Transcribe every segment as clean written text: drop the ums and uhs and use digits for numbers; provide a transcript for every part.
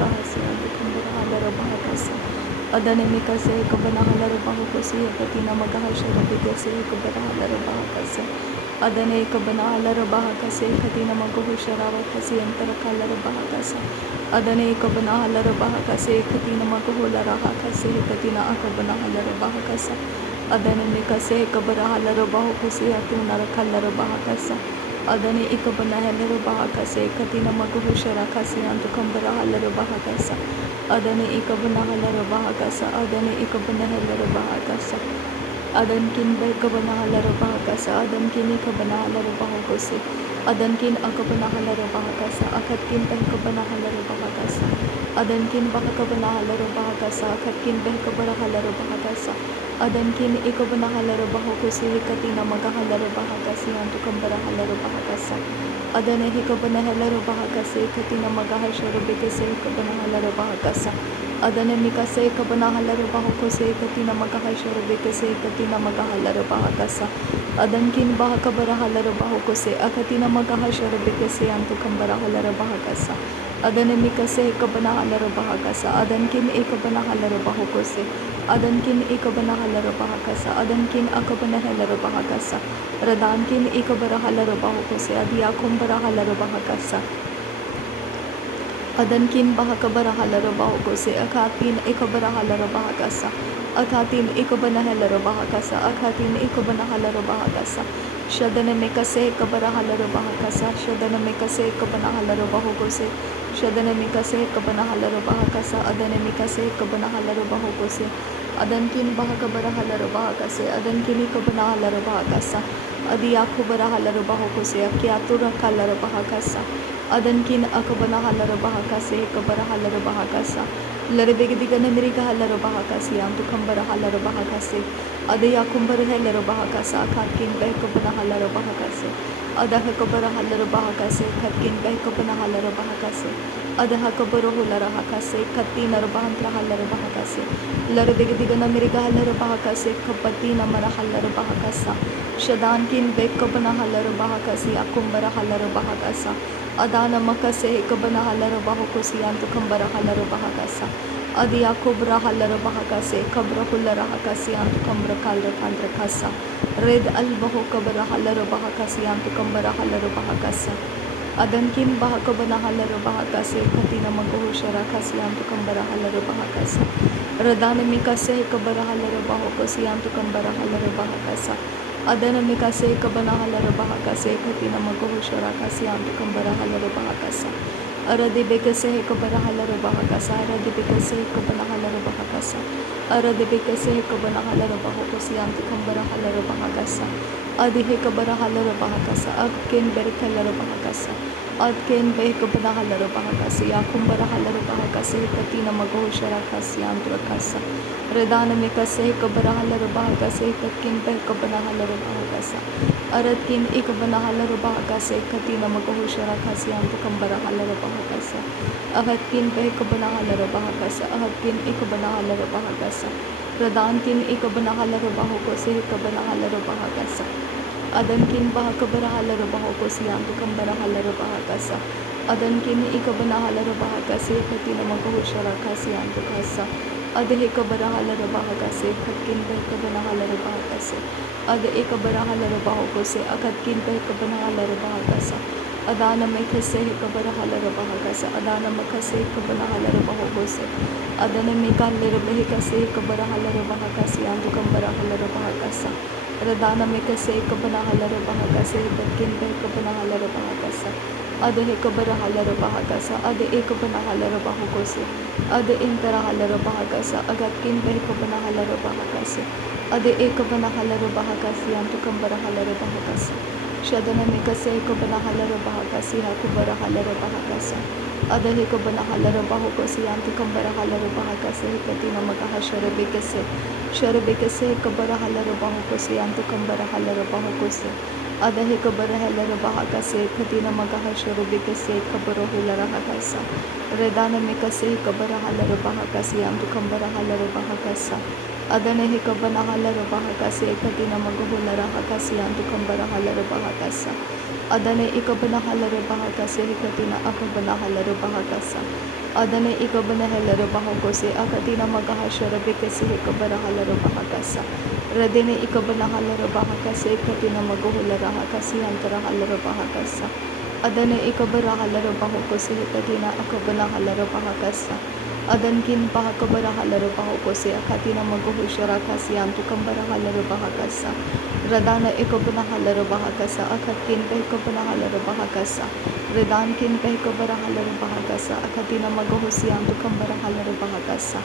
magahasi ang tukambara halara bahakasa. Adane mikase kabana halara bahukosi katina magahasha rabikase kabara halara bahakasa. Adane kabana halara bahakase katina magahusha ravakasi antara halara bahakasa. Adane kabana halara bahakase katina magahola rahakase katina akabana halara bahakasa. Adane mikase kabara halara bahukosi atuna halara bahakasa. Adane ikabana halara bahakase katina magahusha rakasi antukambara halara bahakasa. Adane ikabana halara bahakasa. Adane ikabana halara bahakasa. Adan kin bay kabana halara bahakasa. Adan kin ikabana halara bahakose. Adan kin akabana halara bahakasa. Akat kin bay kabana halara bahakasa. Adan kin bahakabana halara bahakasa. Akat kin bay kabara halara bahakasa. Adan kin ikabana halara bahakose katina magahalara bahakasi antukambara halara bahakasa. Adane hikabana halara bahakase katina magahashara bikase kabana halara bahakasa. Adane mikase kabana halara bahakose katina magahashara bikase katina magahalara bahakasa. Adankin bahakabara halara bahakose akatina magahashara bikase antukambara halara bahakasa. Adane mikase kabana halara bahakasa. Adankin ikabana halara bahakose. Adankin ikabana halara bahakasa. Adankin akabana halara bahakasa. Radankin ikabara halara bahakose. Adiakumbara halara bahakasa. Adankin bahakabara halara bahakose. Akatin ikabara halara bahakasa. Akatin ikabana halara bahakasa. Akatin ikabana halara bahakasa. Shadana mikase kabara halara bahakasa. Shadana mikase kabana halara bahakose. Shadana mikase kabana halara bahakasa. Adana mikase kabana halara bahakose. Adankin bahakabara halara bahakase. Adankin ikabana halara bahakasa. Adiakubara halara bahakose. Akiatura halara bahakasa. Adankin akabana halara bahakase. Kabara halara bahakasa. Larabegdigana miriga halara bahakasi. Antukambara halara bahakase. Adiakumbara halara bahakasa. Akatkin behkabana halara bahakase. Adahakabara halara bahakase. Katkin behkabana halara bahakase. Adahakabara hulara hakase. Katina rabahantra halara bahakase. Larabegdigana miriga halara bahakase. Kapatina mara halara bahakasa. Shadankin behkabana halara bahakasi. Akumbara halara bahakasa. Adana makase kabana halara bahakosi antukambara halara bahakasa. Adia kubra halara bahakase kabra hulara hakasi antukambra kalra kandra kasa. Red albaho kabara halara bahakasi antukambara halara bahakasa. Adankin bahakabana halara bahakase katina magahushara kasi antukambara halara bahakasa. Radana mikase kabara halara bahakosi antukambara halara bahakasa. Adana mikase kabana halara bahakase katina magahushara kasi antukambara halara bahakasa. Aradi bekase kabara halara bahakasa. Aradi bekase kabana halara bahakasa. Aradi bekase kabana halara bahakosi antukambara halara bahakasa. Adihe kabara halara bahakasa. Akin berikalara bahakasa. Adken behkabana halara bahakasi. Akumbara halara bahakase katina magahushara kasi antrakasa. Redana mikase kabara halara bahakase katkin behkabana halara bahakasa. Aratkin ikabana halara bahakase katina magahushara kasi antukambara halara bahakasa. Ahatkin behkabana halara bahakasa. Ahatkin ikabana halara bahakasa. Radankin ikabana halara bahakase kabana halara bahakasa. Adankin bahakabara halara bahakosi antukambara halara bahakasa. Adankin ikabana halara bahakase katina magahushara kasi antukasa. Adhe kabara halara bahakase katkin behkabana halara bahakase. Adhe ikabara halara bahakose akatkin behkabana halara bahakasa. Adana mikase kabara halara bahakasa. Adana makase kabana halara bahakose. Adana mikalera behkase kabara halara bahakasi antukambara halara bahakasa. Radana mikase kabana halara bahakase katkin behkabana halara bahakasa. Adhe kabara halara bahakasa. Adhe ikabana halara bahakose. Adhe intara halara bahakasa. Agatkin behkabana halara bahakase. Adhe ikabana halara bahakasi antukambara halara bahakasa. Shadana mikase kabana halara bahakasi hakubara halara bahakasa. Adhe kabana halara bahakosi antukambara halara bahakase katina magahashara bikase. Sharabikase kabara halara bahakosi antukambara halara bahakose. Adhe kabara halara bahakase katina magahashara bikase kabara hulara hakasa. Redana mikase kabara halara bahakasi antukambara halara bahakasa. Adane kabana halara bahakase katina magahulara hakasi antukambara halara bahakasa. Adane ikabana halara bahakase katina akabana halara bahakasa. Adane ikabana helero bahokose akatina magahashara bekese hekabara halero bahakasa. Radene ikabana halero bahakase katina magohulara hakasi antara halero bahakasa. Adane ikabara halero bahokose katina akabana halero bahakasa. Adankin bahakabara halero bahokose akatina magohushara kasi antukambara halero bahakasa. Radana ikabana halero bahakasa akatkin behkabana halero bahakasa. Redankin behkabara halero bahakasa akatina magohusian tukambara halero bahakasa.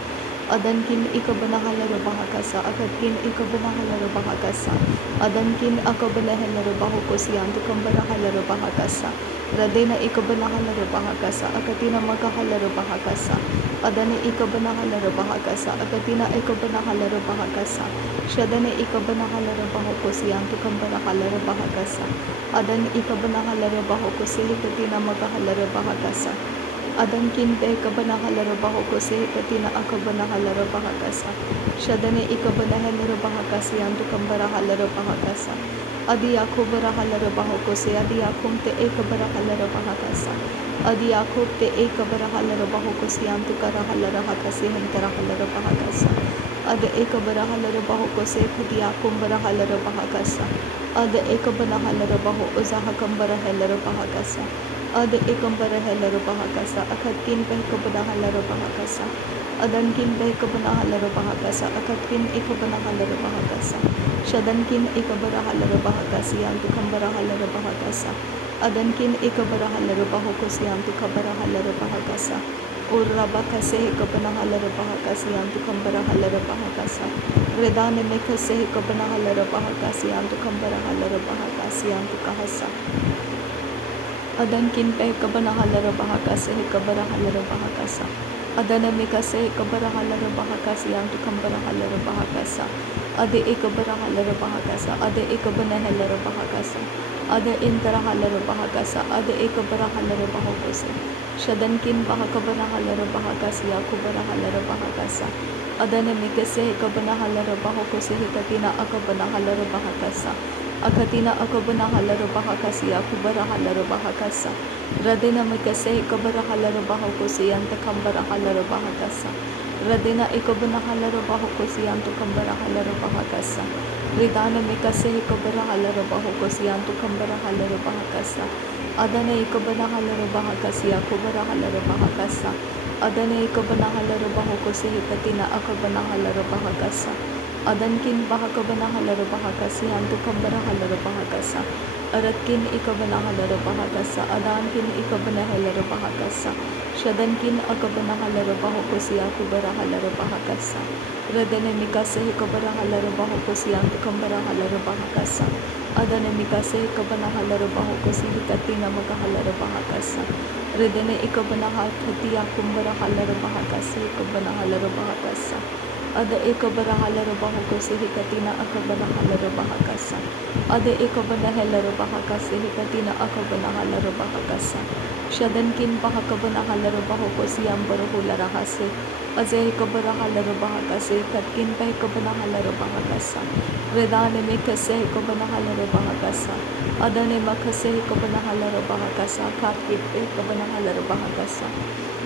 Adankin ikabana halero bahakasa akatkin ikabana halero bahakasa. Adankin akabana halero bahokosian tukambara halero bahakasa. Radena ikabana halero bahakasa akatina magahalero bahakasa. Adane ikabana halero bahakasa akatina ikabana halero bahakasa. Shadane ikabana halero bahokosian tukambara halero bahakasa. Adan ikabana halero bahokose katina magahalero bahakasa. Adankin behkabana halero bahokose katina akabana halero bahakasa. Shadane ikabana halero bahakasi antukambara halero bahakasa. Adi akubara halero bahokose adi akumte ekabara halero bahakasa. Adi akupte ekabara halero bahokose antukara halero hakasi hantara halero bahakasa. Ada ekabara halero bahokose kadi akumbara halero bahakasa. Ada ekabana halero baho uzahakambara halero bahakasa. Ada ekambara halero bahakasa akatkin behkabana halero bahakasa. Adankin behkabana halero bahakasa akatkin ekabana halero bahakasa. Shadankin ikabara halero bahakasi antukambara halero bahakasa. Adankin ikabara halero bahokosi antukabara halero bahakasa. Urabakase hekabana halero bahakasi antukambara halero bahakasa. Redane mekase hekabana halero bahakasi antukambara halero bahakasi antukahasa. Adankin behkabana halero bahakase hekabara halero bahakasa. Adana mikase hekabara halero bahakasi antukambara halero bahakasa. Ade ekabara halero bahakasa. Ade ekabana halero bahakasa. Ade intara halero bahakasa. Ade ekabara halero bahokose. Shadankin bahakabana halero bahakasi akubara halero bahakasa. Adana mikase hekabana halero bahokose hekatina akabana halero bahakasa. Akatina akabana halero bahakasi akubara halero bahakasa. Radena mikase hekabara halero bahokose antakambara halero bahakasa. Radena ikabana halero bahokosi antukambara halero bahakasa. Ridana mikase hekabara halero bahokosi antukambara halero bahakasa. Adana ikabana halero bahakasi akubara halero bahakasa. Adana ikabana halero bahokosi hekatina akabana halero bahakasa. Adankin bahakabana halero bahakasi antukambara halero bahakasa. Aratkin ikabana halero bahakasa. Adankin ikabana halero bahakasa. Shadankin akabana halero bahokosi akubara halero bahakasa. Radane mikase hekabara halero bahokosi antukambara halero bahakasa. Adane mikase hekabana halero bahokosi hekatina magahalero bahakasa. Redane ikabana hakati akumbara halero bahakasi ikabana halero bahakasa. Ada ekabara halero bahokose hekatina akabana halero bahakasa. Ada ekabana halero bahakase hekatina akabana halero bahakasa. Shadankin bahakabana halero bahokosi ambaro hulara hase. Aze ekabara halero bahakase katkin bahakabana halero bahakasa. Redane mekase ekabana halero bahakasa. Adane makase ekabana halero bahakasa. Katkit ekabana halero bahakasa.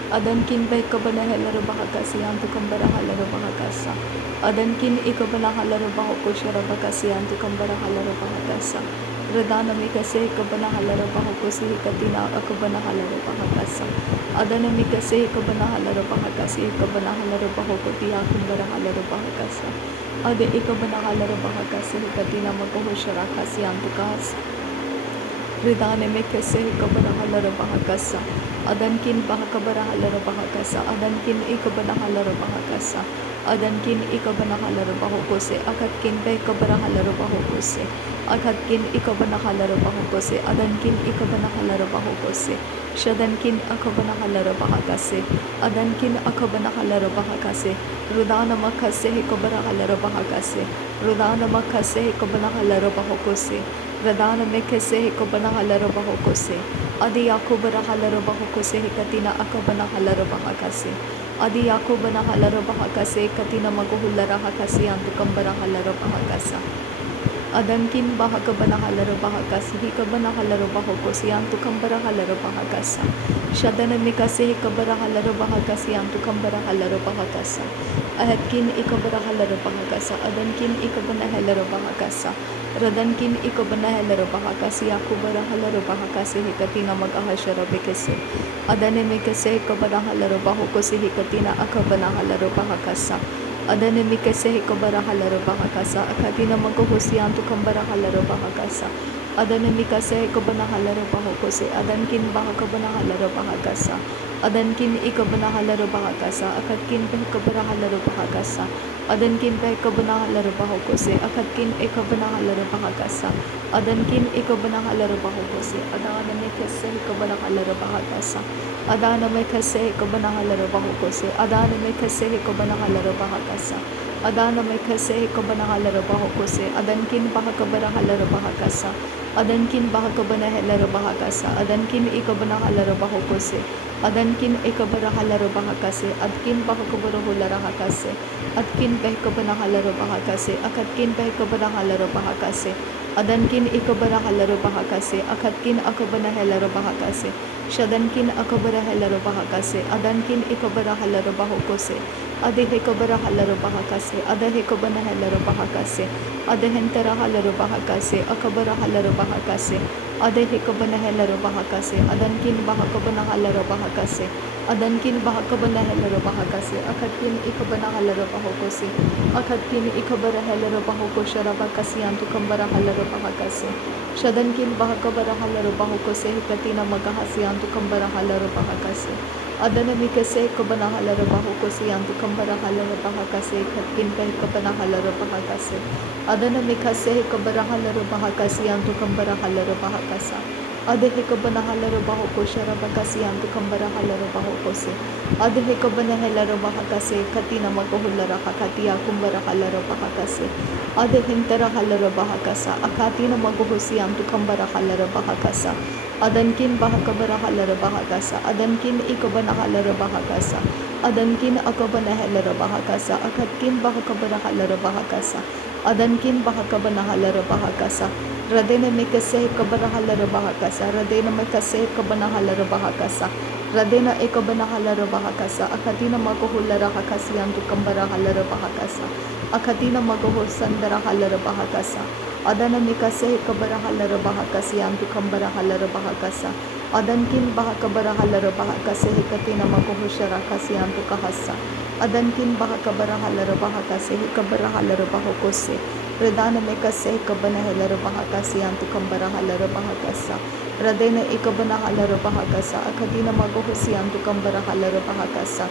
Adankin behkabana halero bahakasi antukambara halero bahakasa. Adankin ikabana halero bahokoshara bakasi antukambara halero bahakasa. Radana mikase ikabana halero bahokosi hikatina akabana halero bahakasa. Adana mikase ikabana halero bahakasi ikabana halero bahokoti akumbara halero bahakasa. Ade ikabana halero bahakasi hikatina magohoshara kasi antukasa. Ridane mekase hekabara halero bahakasa. Adankin bahakabara halero bahakasa. Adankin ikabana halero bahakasa. Adankin ikabana halero bahokose. Akatkin behkabara halero bahokose. Akatkin ikabana halero bahokose. Adankin ikabana halero bahokose. Shadankin akabana halero bahakase. Adankin akabana halero bahakase. Rudana makase hekabara halero bahakase. Rudana makase hekabana halero bahokose. Radana mekase hekabana halero bahokose. Adi yakubara halero bahokose hekatina akabana halero bahakase. Adi yakubana halero bahakase katina maguhulara hakasi antukambara halero bahakasa. Adankin bahakabana halaro bahakasi hikabana halaro bahokosi antukambara halaro bahakasa. Shadana mikase hikabara halaro bahakasi antukambara halaro bahakasa. Ahadkin ikabara halaro bahakasa. Adankin ikabana halaro bahakasa. Radankin ikabana halaro bahakasi akubara halaro bahakasi hikatina magahashara bekese. Adane mikase hikabara halaro bahokosi hikatina akabana halaro bahakasa. Adane mikase hikabara halaro bahakasa akadina magohosi antu kambara halaro bahakasa. Adane mikase hikabana halaro bahokose adankin bahakabana halaro bahakasa. Adankin ikabana halaro bahakasa akadkin bahakabara halaro bahakasa. Adankin bahakabana halaro bahokose akadkin ikabana halaro bahakasa. Adankin ikabana halaro bahokose adana mikase hikabana halaro bahakasa. Adana mikase hikabana halaro bahokose adana mikase hikabana halaro bahakasa. Adana mikase hikabana halaro bahokose adankin bahakabara halaro bahakasa. Adankin bahakabana halaro bahakasa. Adankin ikabana halaro bahokose. Adankin ikabara halaro bahakase. Adkin bahakabara hulara hakase. Adkin bahakabana halaro bahakase. Akadkin bahakabara halaro bahakase. Adankin ikabara halaro bahakase. Akadkin akabana halaro bahakase. Shadankin akabara halaro bahakase. Adankin ikabara halaro bahokose. Adehekabara halaro bahakase. Adehekabana halaro bahakase. Adehentara halaro bahakase. Akabara halaro bahakase. Adehekabana halaro bahakase. Adankin bahakabana halaro bahakase. Adankin bahakabana halaro bahakase. Akadkin ikabana halaro bahokose. Akadkin ikabara halaro bahokosha rabakasi antukambara halaro bahakase. Shadankin bahakabara halaro bahokose hikatina magahasi antukambara halaro bahakase. Adana mikase kabana halaro bahokose antukambara halaro bahakase khatkin bahakabana halaro bahakase. Adana mikase kabara halaro bahakase antukambara halaro bahakasa. Adehekabana halaro bahokosha rabakasi antukambara halaro bahokose. Adehekabana halaro bahakase katina magohulara hakatia kumbara halaro bahakase. Adehintara halaro bahakasa akatina magohosi antukambara halaro bahakasa. Adankin bahakabara halaro bahakasa. Adankin ikabana halaro bahakasa. Adankin akabana halaro bahakasa. Akatkin bahakabara halaro bahakasa. Adankin bahakabana halaro bahakasa. Radena mikase kabana halaro bahakasa. Radena mikase kabana halaro bahakasa. Radena ekabana halaro bahakasa. Akatina magohulara hakasi antukambara halaro bahakasa. Akatina magohosandara halaro bahakasa. Adana mikase kabara halaro bahakasi antukambara halaro bahakasa. Adankin bahakabara halaro bahakase hikatina magohoshara kasi antukahasa. Adankin bahakabara halaro bahakase hikabara halaro bahokose. Radana mikase kabana halaro bahakasi antukambara halaro bahakasa. Radena ikabana halaro bahakasa. Akadina magohosi antukambara halaro bahakasa.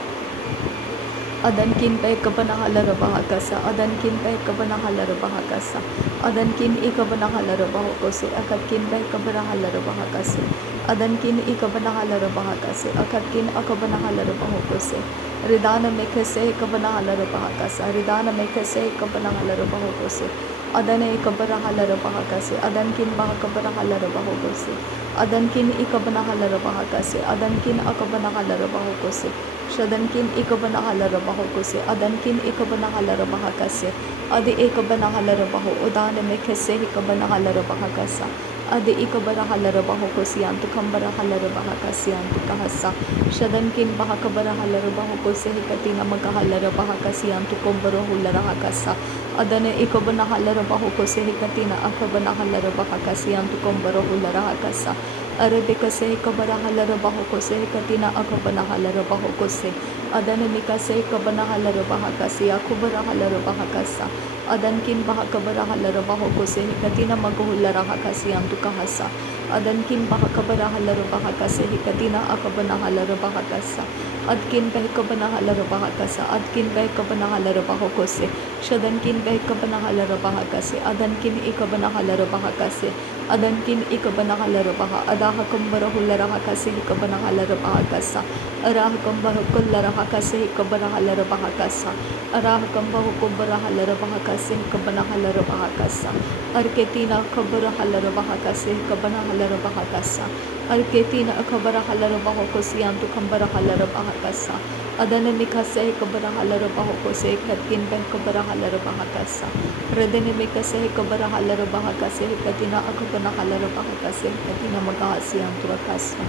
Adankin bahakabana halaro bahakasa. Adankin bahakabana halaro bahakasa. Adankin ikabana halaro bahokose. Akadkin bahakabana halaro bahakase. Adankin ikabana halaro bahakase. Akadkin akabana halaro bahokose. Ridana mikase kabana halaro bahakasa. Ridana mikase kabana halaro bahokose. Adane ikabara halaro bahakase. Adankin bahakabara halaro bahokose. Adankin ikabana halaro bahakase. Adankin akabana halaro bahokose. Shadankin ikabana halaro bahokose. Adankin ikabana halaro bahakase. Adi ikabana halaro baho. Udane mikase ikabana halaro bahakasa. Adi ikabara halaro bahokose antukambara halaro bahakase antukahasa. Shadankin bahakabara halaro bahokose hikatina magahalaro bahakase antukombaro hulara hakasa. Adane ikabana halaro bahokose hikatina akabana halaro bahakase antukombaro hulara hakasa. Arabikase kabara halaro bahokose hikatina akabana halaro bahokose. Adane mikase kabana halaro bahakase akubara halaro bahakasa. Adankin bahakabara halaro bahokose hikatina magohulara hakase antukahasa. Adankin bahakabara halaro bahakase hikatina akabana halaro bahakasa. Adkin bahakabana halaro bahakasa. Adkin bahakabana halaro bahokose. Shadankin bahakabana halaro bahakase. Adankin ikabana halaro bahakase. Adankin ikabana halaro baha. Adahakambara hulara hakase hikabana halaro bahakasa. Arahakambara kullara hakase hikabana halaro bahakasa. Arahakambara kumbara halaro bahakase hikabana halaro bahakasa. Arketina kabara halaro bahakase hikabana halaro bahakasa. Arketina akabara halarabaho kosiantu kambara halarabaha kasa. Adana mikase kabara halarabaho kose katkin ben kabara halarabaha kasa. Redene mikase kabara halarabaha kase katina akabana halarabaha kase katina magasiयांतु kasa.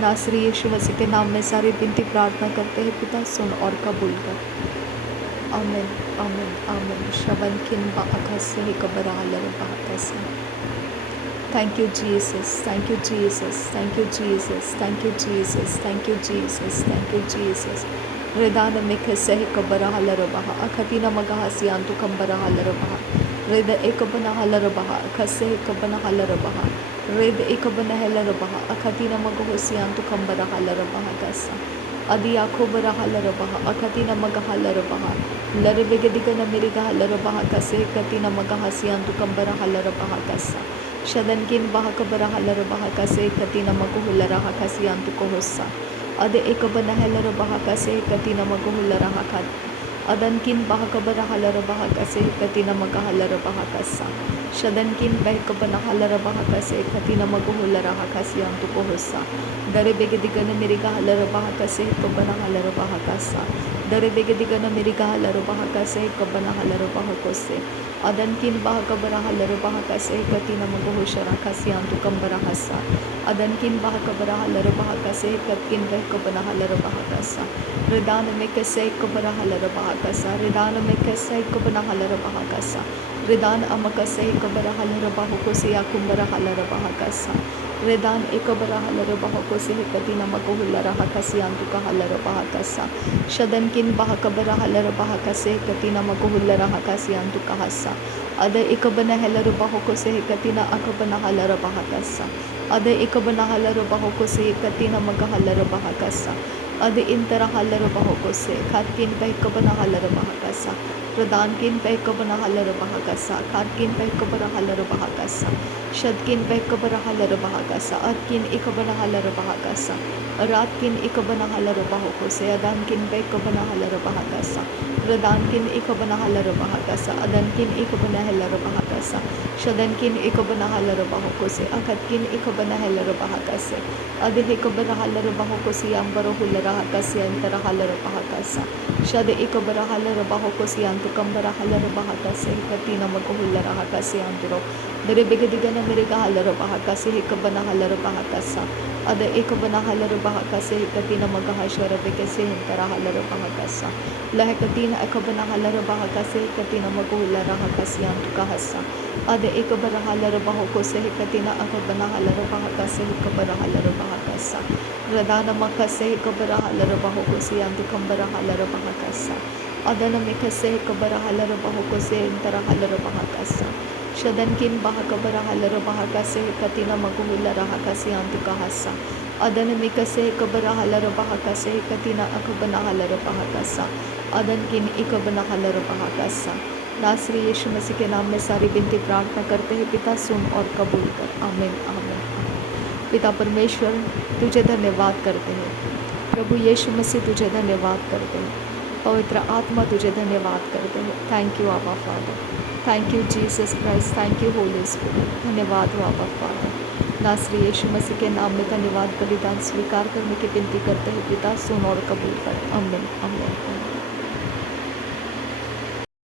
नासरी यीशु मसीह के नाम में सारी विनती प्रार्थना करते हैं पिता, सुन और कबूल कर। आमीन आमीन आमीन। शबन किन बाकसे ही कबरा halarabaha kasa. Thank you, Jesus. Thank you, Jesus. Thank you, Jesus. Thank you, Jesus. Thank you, Jesus. Thank you, Jesus. Redana mikase kabara halarabaha. Akatina magahasiantu kambara halarabaha. Reda ekabana halarabaha. Kase kabana halarabaha. Reda ekabana halarabaha. Akatina magahasiantu kambara halarabaha kasa. Adi akobara halarabaha. Akatina magahalarabaha. Larebegedigana miriga halarabaha kase katina magahasiantu kambara halarabaha kasa. Shadankin bahakabara halarabaha kase katina maguhularaha kasiantu kohossa. Ade ekabana halarabaha kase katina maguhularaha kat. Adankin bahakabara halarabaha kase katina magahalarabaha kasa. Shadankin bahakabana halarabaha kase katina maguhularaha kasiantu kohossa. Dare begedigana miriga halarabaha kase kabana halarabaha kasa. Dare begedigana miriga halarabaha kase kabana halarabaha kose. Adankin bahakabara halarabaha kase katina maguhushara kasiantu kambara hasa. Adankin bahakabara halarabaha kase katkin bahakabana halarabaha kasa. Redana mikase kabara halarabaha kasa. Redana mikase kabana halarabaha kasa. Redan amakase kabara halarabaha kose yakumbara halarabaha kasa. Redan ekabara halarabaha kose katina maguhularaha kasiantu kahalarabaha kasa. Shadankin bahakabara halarabaha kase katina maguhularaha kasiantu kahasa. Ada ekabana halarabaha kose katina akabana halarabaha kasa. Ada ekabana halarabaha kose katina magahalarabaha kasa. Ada intara halarabaha kose katkin bahakabana halarabaha kasa. Pradankin bahakabana halarabaha kasa. Katkin bahakabara halarabaha kasa. Shadkin bahakabara halarabaha kasa. Atkin ekabana halarabaha kasa. Ratkin ekabana halarabaha kose. Adankin bahakabana halarabaha kasa. Pradankin ekabana halarabaha kasa. Adankin ekabana halarabaha kasa. Shadankin ekabana halarabaha kose. Akatkin ekabana halarabaha kase. Ade ekabana halarabaha kose yambaro hularaha kase antara halarabaha kasa. Shade ekabara halarabaha kose antu kambara halarabaha kase katina maguhularaha kase anturo. Dere begedigana miriga halarabaha kase ekabana halarabaha kasa. Ada ekabana halarabaha kase katina magahashwara bekase antara halarabaha kasa. Lahekatina ekabana halarabaha kase katina maguhularaha kase antu kahasa. Ada ekabara halarabaha kose katina akabana halarabaha kase ekabara halarabaha kasa. Radana makase ekabara halarabaha kose antu kambara halarabaha kasa. Adana mikase ekabara halarabaha kose antara halarabaha kasa. Shadankin bahakabara halarabaha kase katina maguhularaha kase antu kahasa. Adana mikase ekabara halarabaha kase katina akabana halarabaha kasa. Adankin ekabana halarabaha kasa. नासरी यीशु मसीह के नाम में सारी विनती प्रार्थना करते हैं पिता, सुन और कबूल कर। आमीन आमीन आमीन। पिता परमेश्वर तुझे धन्यवाद करते हैं। प्रभु यीशु मसीह तुझे धन्यवाद करते हैं। पवित्र आत्मा तुझे धन्यवाद करते हैं। थैंक यू आबा father. Thank you Jesus Christ. Thank you Holi spirit. धन्यवाद हो आबा फादर। नासरी यीशु मसीह के नाम में धन्यवाद बलिदान स्वीकार करने की विनती करते हैं पिता, सुन और कबूल कर। आमीन आमीन।